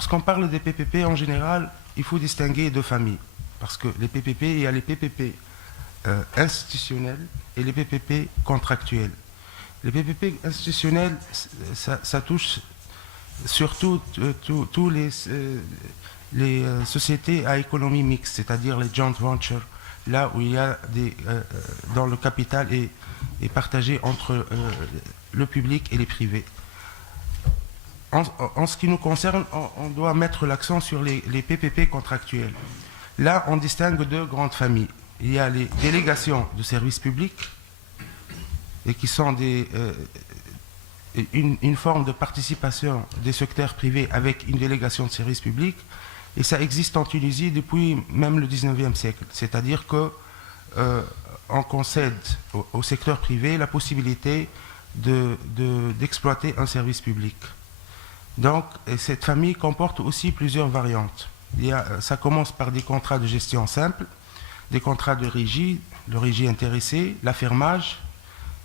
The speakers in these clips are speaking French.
lorsqu'on parle des PPP en général, il faut distinguer deux familles. Parce que les PPP, il y a les PPP institutionnels et les PPP contractuels. Les PPP institutionnels, ça touche surtout tous les sociétés à économie mixte, c'est-à-dire les joint ventures, là où il y a dans le capital est partagé entre le public et les privés. En ce qui nous concerne, on doit mettre l'accent sur les PPP contractuels. Là, on distingue deux grandes familles. Il y a les délégations de services publics, et qui sont une forme de participation des secteurs privés avec une délégation de services publics, et ça existe en Tunisie depuis même le 19e siècle. C'est-à-dire qu'on concède au secteur privé la possibilité d'exploiter un service public. Donc, cette famille comporte aussi plusieurs variantes. Ça commence par des contrats de gestion simples, des contrats de régie intéressée, l'affermage,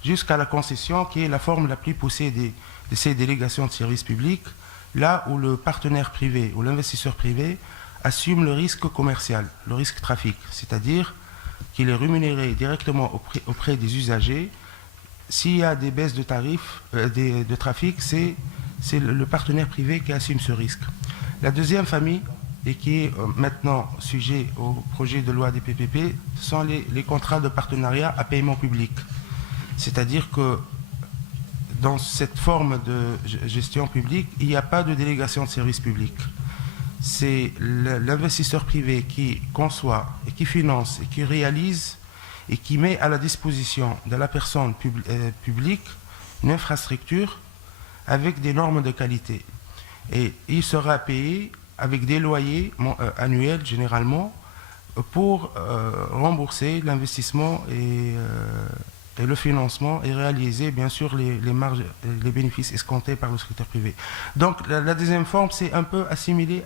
jusqu'à la concession, qui est la forme la plus poussée de ces délégations de services publics, là où le partenaire privé ou l'investisseur privé assume le risque commercial, le risque trafic, c'est-à-dire qu'il est rémunéré directement auprès des usagers. S'il y a des baisses de tarifs, de trafic, c'est le partenaire privé qui assume ce risque. La deuxième famille, et qui est maintenant sujet au projet de loi des PPP, sont les contrats de partenariat à paiement public. C'est-à-dire que dans cette forme de gestion publique, il n'y a pas de délégation de service public. C'est l'investisseur privé qui conçoit et qui finance et qui réalise et qui met à la disposition de la personne publique une infrastructure avec des normes de qualité. Et il sera payé avec des loyers annuels généralement pour rembourser l'investissement et le financement et réaliser bien sûr les marges, les bénéfices escomptés par le secteur privé. Donc la deuxième forme, c'est un peu assimilé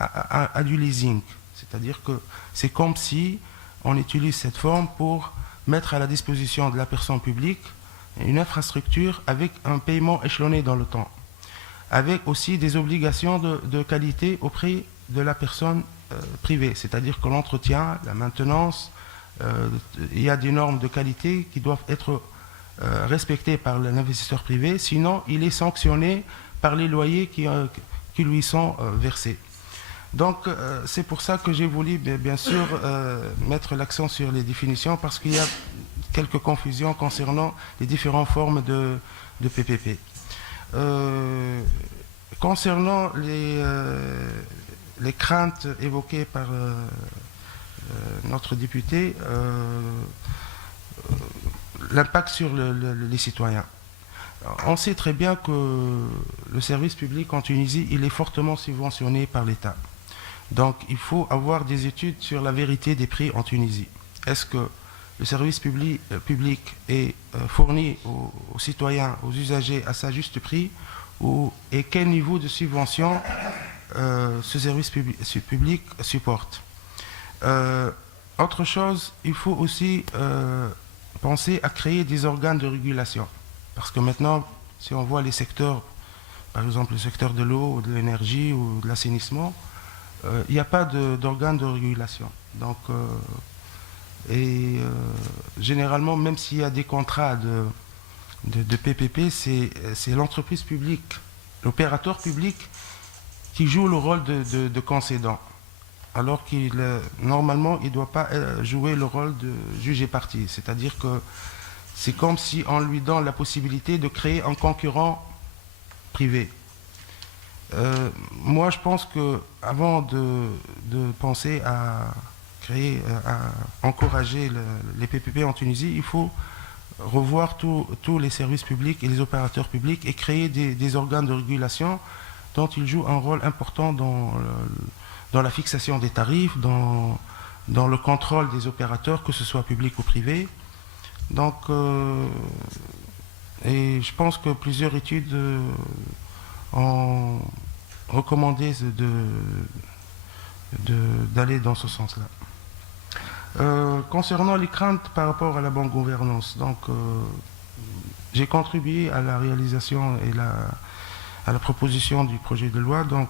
à du leasing. C'est-à-dire que c'est comme si on utilise cette forme pour mettre à la disposition de la personne publique une infrastructure avec un paiement échelonné dans le temps, avec aussi des obligations de qualité auprès de la personne privée. C'est-à-dire que l'entretien, la maintenance, il y a des normes de qualité qui doivent être respectées par l'investisseur privé, sinon il est sanctionné par les loyers qui lui sont versés. Donc c'est pour ça que j'ai voulu bien sûr mettre l'accent sur les définitions, parce qu'il y a quelques confusions concernant les différentes formes de PPP. Concernant les craintes évoquées par notre député, l'impact sur les citoyens. On sait très bien que le service public en Tunisie, il est fortement subventionné par l'État. Donc il faut avoir des études sur la vérité des prix en Tunisie. Est-ce que le service public est fourni aux citoyens, aux usagers à sa juste prix, et quel niveau de subvention ce service public supporte? Autre chose, il faut aussi penser à créer des organes de régulation. Parce que maintenant, si on voit les secteurs, par exemple le secteur de l'eau, de l'énergie ou de l'assainissement, il n'y a pas d'organes de régulation. Donc, généralement, même s'il y a des contrats de PPP, c'est l'entreprise publique, l'opérateur public qui joue le rôle de concédant. Alors qu'il normalement, il ne doit pas jouer le rôle de juge et partie. C'est-à-dire que c'est comme si on lui donne la possibilité de créer un concurrent privé. Moi, je pense qu'avant de penser à encourager les PPP en Tunisie, il faut revoir tous les services publics et les opérateurs publics et créer des organes de régulation dont ils jouent un rôle important dans la fixation des tarifs, dans le contrôle des opérateurs, que ce soit public ou privé. Donc, et je pense que plusieurs études ont recommandé d'aller dans ce sens-là. Concernant les craintes par rapport à la bonne gouvernance, donc j'ai contribué à la réalisation et à la proposition du projet de loi. Donc,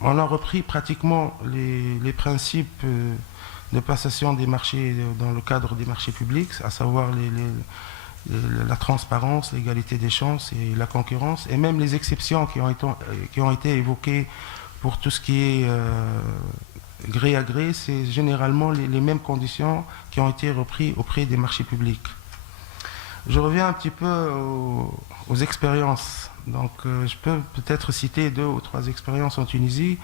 on a repris pratiquement les principes de passation des marchés dans le cadre des marchés publics, à savoir la transparence, l'égalité des chances et la concurrence, et même les exceptions qui ont été évoquées pour tout ce qui est gré à gré, c'est généralement les mêmes conditions qui ont été reprises auprès des marchés publics. Je reviens un petit peu aux expériences. Donc, je peux peut-être citer 2 ou 3 expériences en Tunisie.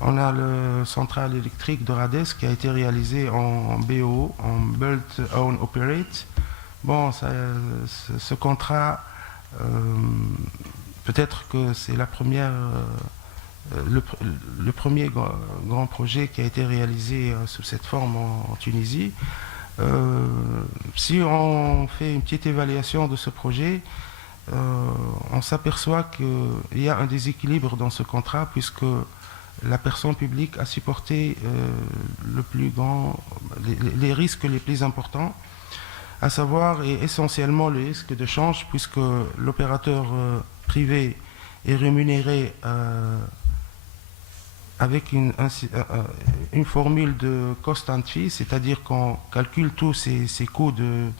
On a le centrale électrique de Rades qui a été réalisé en BO, en Build Own Operate. Bon, ce contrat, peut-être que c'est la première, le premier grand projet qui a été réalisé sous cette forme en Tunisie. Si on fait une petite évaluation de ce projet, on s'aperçoit qu'il y a un déséquilibre dans ce contrat puisque la personne publique a supporté les risques les plus importants, à savoir et essentiellement le risque de change puisque l'opérateur privé est rémunéré avec une formule de cost and fee, c'est-à-dire qu'on calcule tous ces coûts de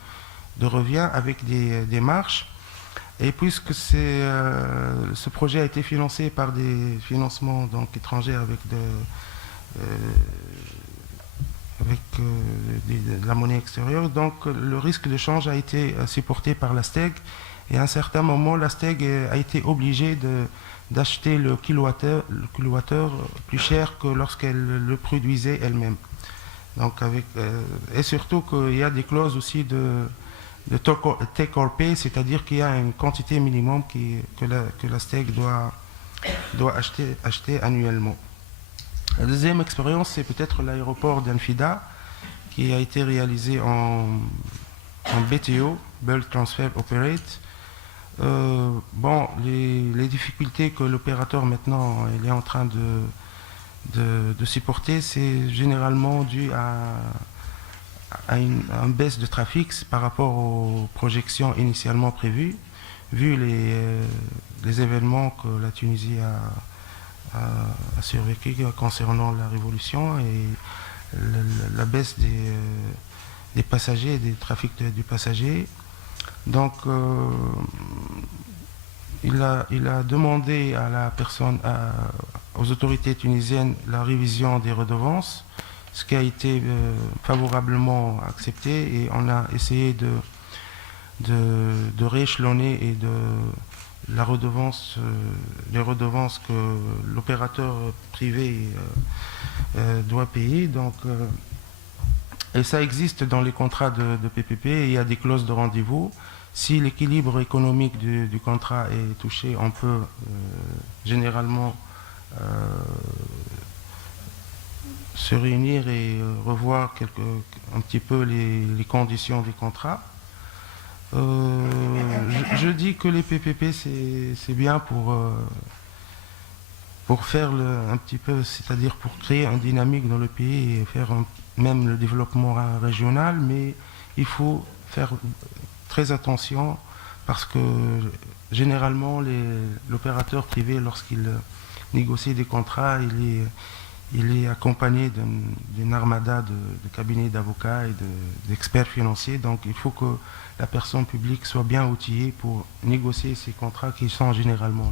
revient avec des marges. Et puisque ce projet a été financé par des financements donc, étrangers avec de la monnaie extérieure, donc le risque de change a été supporté par la STEG. Et à un certain moment, la STEG a été obligée d'acheter le kilowattheure plus cher que lorsqu'elle le produisait elle-même. Donc et surtout qu'il y a des clauses aussi de take or pay, c'est-à-dire qu'il y a une quantité minimum que la STEG doit acheter annuellement. La deuxième expérience, c'est peut-être l'aéroport d'Anfida, qui a été réalisé en BTO, Bulk Transfer Operate. Bon, les difficultés que l'opérateur maintenant il est en train de supporter, c'est généralement dû à une baisse de trafic par rapport aux projections initialement prévues, vu les événements que la Tunisie a survécu concernant la révolution et la baisse des passagers, des trafics du passager. Donc, il a demandé à la personne, aux autorités tunisiennes la révision des redevances, ce qui a été favorablement accepté et on a essayé de rééchelonner et les redevances que l'opérateur privé doit payer. Donc, et ça existe dans les contrats de PPP, et il y a des clauses de rendez-vous. Si l'équilibre économique du contrat est touché, on peut généralement se réunir et revoir un petit peu les conditions du contrat. Je dis que les PPP c'est bien pour faire un petit peu, c'est-à-dire pour créer une dynamique dans le pays et faire même le développement régional, mais il faut faire très attention parce que généralement l'opérateur privé, lorsqu'il négocie des contrats, il est accompagné d'une armada de cabinets d'avocats et d'experts financiers. Donc il faut que la personne publique soit bien outillée pour négocier ces contrats qui sont généralement